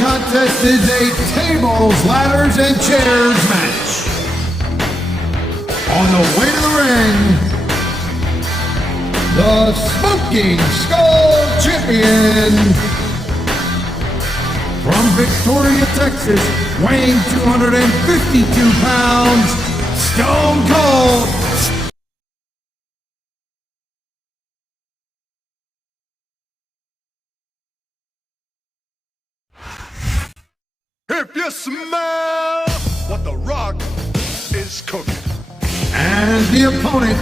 contest is a tables, ladders, and chairs match. On the way to the ring, the Smoking Skull Champion from Victoria, Texas, weighing 252 pounds, Stone Cold. If you smell what The Rock is cooking. And the opponent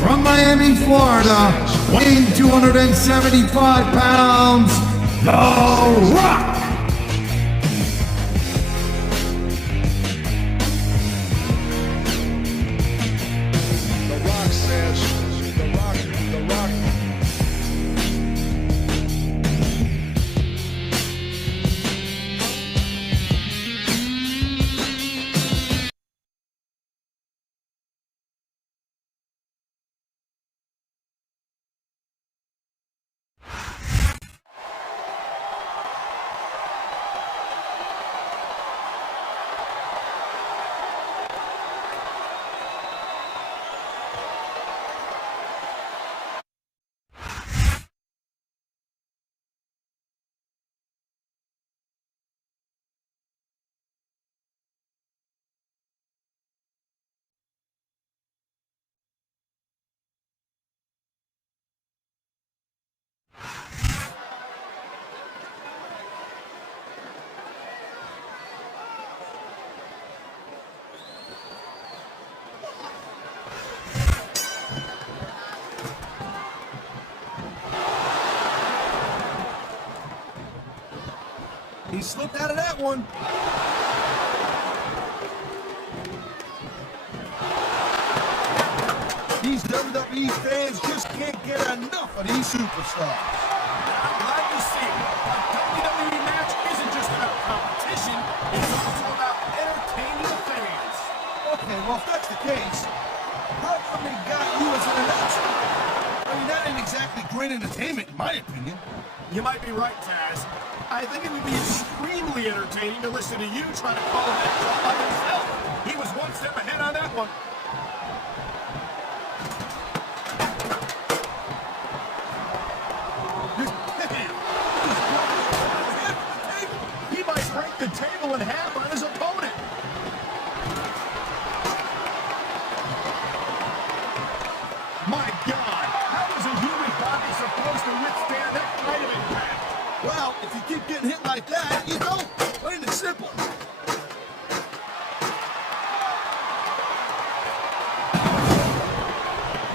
from Miami, Florida, weighing 275 pounds, The Rock. The Rock says, The Rock. He slipped out of that one. These WWE fans just can't get enough of these superstars. I'm glad to see it. A WWE match isn't just about competition, it's also about entertaining the fans. Okay, well, if that's the case, how come they got you as an announcer? I mean, that ain't exactly great entertainment, in my opinion. You might be right, Taz. I think it would be extremely entertaining to listen to you try to call that job by yourself. He was one step ahead on that one. He might break the table in half on his opponent. My God, how is a human body supposed to withstand that kind of impact? Well, if you keep getting hit like that, you don't. Plain and simple.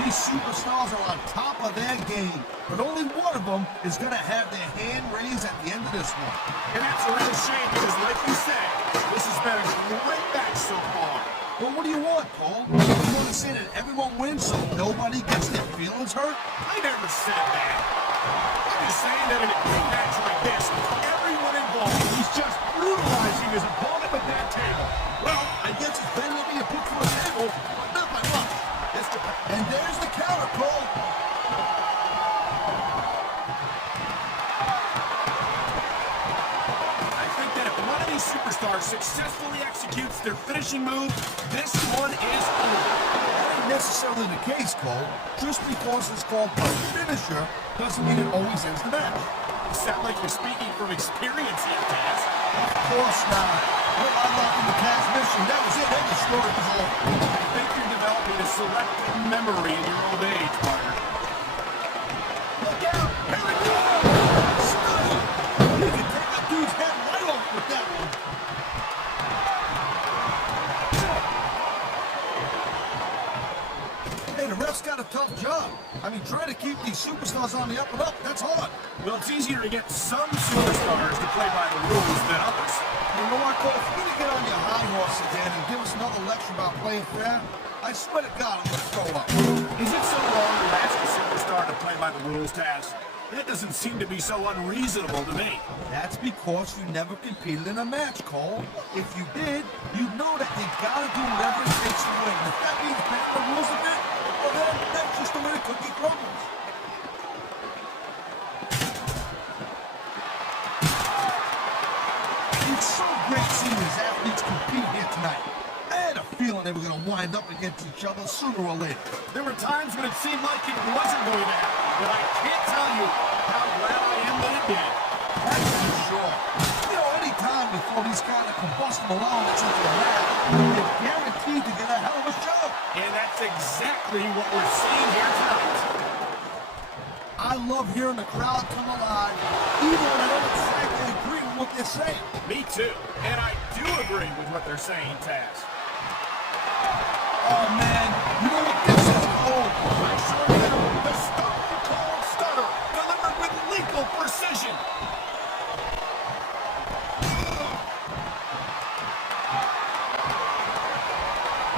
These superstars are on top of their game, but only one of them is going to have their hand raised at the end of this one. And that's a real shame because, like you said, this has been a great match so far. Well, what do you want, Cole? You want to say that everyone wins so nobody gets their feelings hurt? I never said that. I'm just saying that in a big match like this, everyone involved, he's just brutalizing his opponent with that table. Well, I guess it's better to be a pick for a table, but not by much. And there's the counter, Cole. I think that if one of these superstars successfully executes their finishing move, this one is over. That ain't necessarily the case, Cole. Just because it's called a finisher doesn't mean it always ends the match. You sound like you're speaking from experience here, Taz. Of course not. Well, I locked in the cash mission. That was it. End of story, Cole. I think you're developing a selective memory in your old age, partner. Look out! Here it goes! Stunning! You can take that dude's head right off with that one. Hey, the ref's got a tough job. I mean, trying to keep these superstars on the up and up, that's hard. Well, it's easier to get some superstars to play by the rules than others. You know what, Cole? If you're going to get on your high horse again and give us another lecture about playing fair, I swear to God, I'm going to throw up. Is it so wrong to ask a superstar to play by the rules, Taz? That doesn't seem to be so unreasonable to me. That's because you never competed in a match, Cole. If you did, you'd know that you got to do whatever it takes to win. If that means bending the rules a bit, well then, that's just the way the cookie crumbles. feeling they were going to wind up against each other sooner or later. There were times when it seemed like it wasn't going to happen, but I can't tell you how glad I am that it did. That's for sure. You know, any time you throw these kind of combustible elements into the match, you're guaranteed to get a hell of a show. And that's exactly what we're seeing here tonight. I love hearing the crowd come alive, even when I don't exactly agree with what they're saying. Me too. And I do agree with what they're saying, Taz. Oh, man, you know what this is called? I sure do. The Stone Cold Stunner, delivered with lethal precision.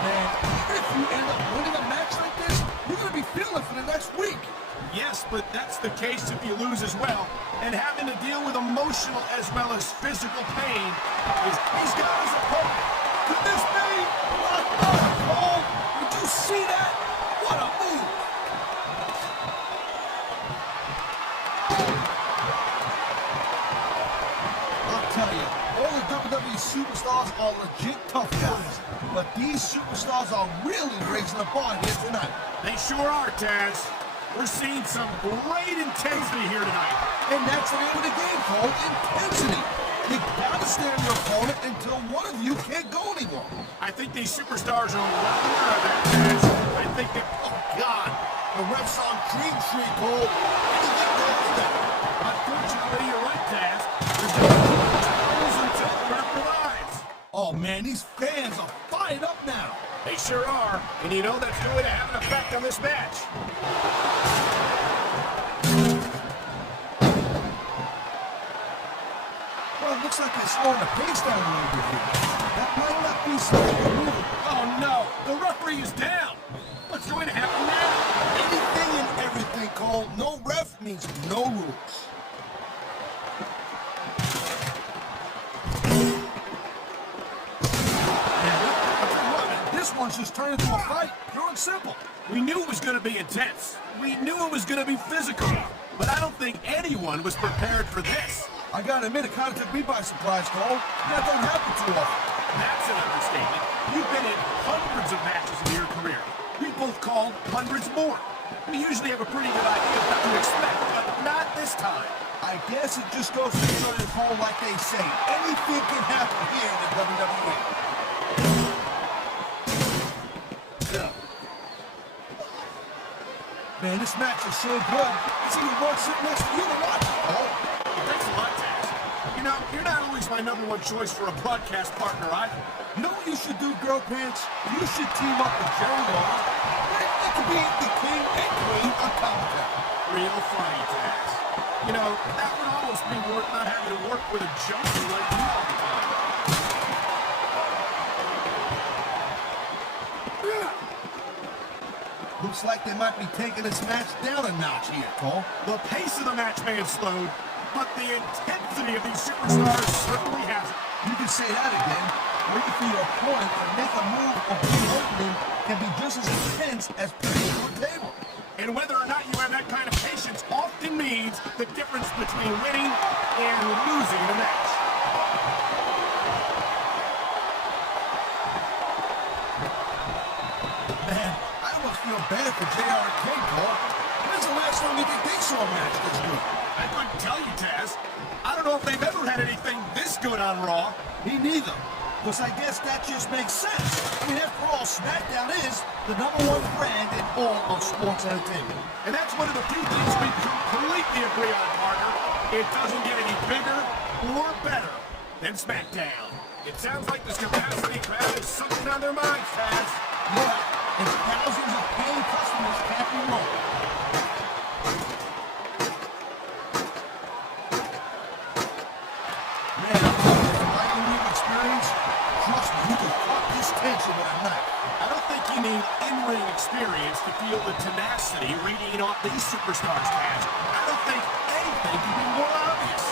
Man, even if you end up winning a match like this, you're going to be feeling for the next week. Yes, but that's the case if you lose as well. And having to deal with emotional as well as physical pain is these guys' opponent. Could this be? Cole, did you see that? What a move! I'll tell you, all the WWE superstars are legit tough guys, but these superstars are really raising the bar here tonight. They sure are, Taz. We're seeing some great intensity here tonight. And that's the name of the game, Cole, intensity. You gotta stand your opponent until one of you can't go anymore. I think these superstars are well aware of that, Taz. I think that, Oh, God, the ref's on Cream Street, Cole. Anything goes with that. unfortunately, you're right, Taz. There's just rules until the ref arrives. Oh, man, these fans are fired up now. They sure are, and you know that's going to have an effect on this match. Well, it looks like they're slowing the pace down a little bit here. That might not be something to move. Oh no, the referee is down. What's going to happen now? Anything and everything, Cole. No ref means no rules. This one's just turned into a fight, pure and simple. We knew it was going to be intense. We knew it was going to be physical. But I don't think anyone was prepared for this. I gotta admit, it kind of took me by surprise, Cole. That don't happen too often. That's an understatement. You've been in hundreds of matches in your career. We both called hundreds more. We usually have a pretty good idea of what to expect, but not this time. I guess it just goes to show you, Cole, like they say, anything can happen here in the WWE. Man, this match is so good. It's even worth sitting next to you to watch it, Cole. Thanks a lot, Taz. You know, you're not always my number one choice for a broadcast partner either. You know what you should do, Girl Pants? You should team up with Jerry Lawler. It could be the king and queen of commentary. Real funny, Taz. You know, that would almost be worth not having to work with a junkie like you all the time. Looks like they might be taking this match down a notch here, Cole. The pace of the match may have slowed, but the intensity of these superstars certainly hasn't. You can say that again. Waiting for your opponent to make a move or be an opening can be just as intense as playing to a table. And whether or not you have that kind of patience often means the difference between winning and losing the match. Man, I almost feel bad for JR and King, Cole. When's the last time you think they saw a match this good? I couldn't tell you, Taz. I don't know if they've ever had anything this good on Raw. Me neither. Because I guess that just makes sense. I mean, after all, SmackDown is the #1 brand in all of sports entertainment. And that's one of the few things we completely agree on, partner. It doesn't get any bigger or better than SmackDown. It sounds like this capacity crowd is something on their minds, Taz. Yeah, and thousands of paying customers can't be wrong. Man, from my in-ring experience, trust me, you can cut this tension with a knife. I don't think you need in-ring experience to feel the tenacity radiating off these superstars, Taz. I don't think anything can be more obvious.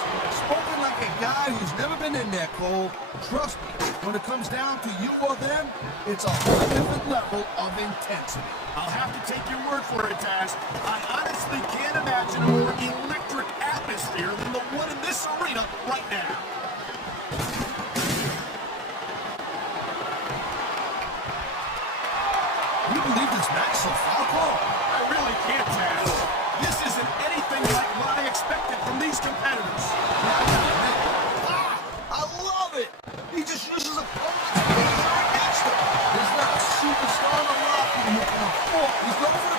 Spoken like a guy who's never been in there, Cole. Trust me, when it comes down to you or them, it's a whole different level of intensity. I'll have to take your word for it, Taz. I honestly can't imagine a more electric atmosphere than the one in this arena right now. You believe this match so far, Cole? I really can't, Taz. This isn't anything like what I expected from these competitors. I love it! He just uses opponents' finisher against him. There's not a superstar in the locker room who can afford. He's known for the